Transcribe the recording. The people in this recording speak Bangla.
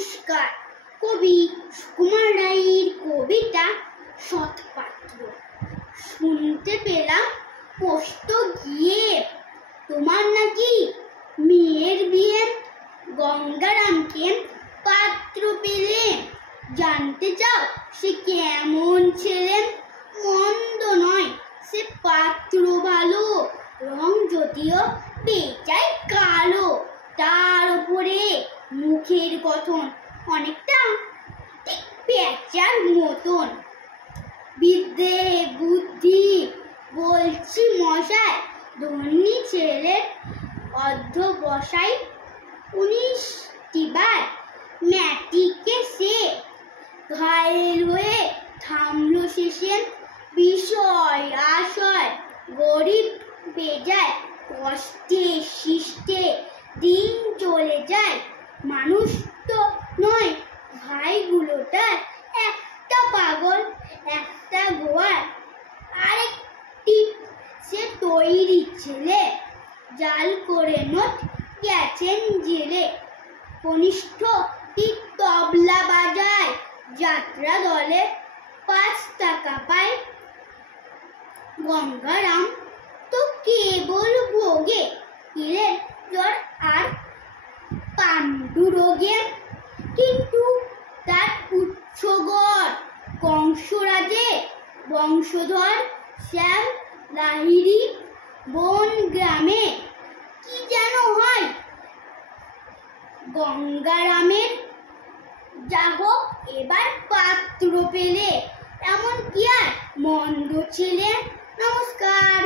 নমস্কার। কবি সুকুমার রায়ের কবিতা সৎপাত্র। শুনতে পেলাম পোস্ত গিয়ে তোমার নাকি মেয়ের বিয়ে। গঙ্গারামকে পাত্র পেলে জানতে চাও সে কেমন ছেলে। মন্দ নয় সে পাত্র ভালো, রং যদিও বেচায় কালো। তার উপরে মুখের গঠন অনেকটা পেঁচার মতন। বিদ্যে বুদ্ধি বলছি মশাই, ধনী ছেলের অধ্যবসায়। 19টি বার ম্যাট্রিকে সে ঘায়েল হয়ে থামলো শেষে। বিষয় আশয় গরিব বেজায়, কষ্টে শিষ্টে দিন চলে যায়। মানুষ তো নয় ভাইগুলোটার, একটা পাগল একটা গোয়ার, আরেকটি সে তৈরি ছেলে। জাল করে নোট গেছেন জেলে। কনিষ্ঠটি তবলা বাজায়, যাত্রা দলে 5 টাকা পায়। গঙ্গারাম তো কেবল ভোগে কিলের জ্বর আর পাণ্ডুরোগে। কিন্তু তার উচ্চ গড় কংসরাজে বংশধর। শ্যাম লাহিড়ী বন গ্রামে কি যেন হয় গঙ্গারামের। যা হোক এবার পাত্র পেলে, এমন কি আর মন্দ ছেলে। নমস্কার।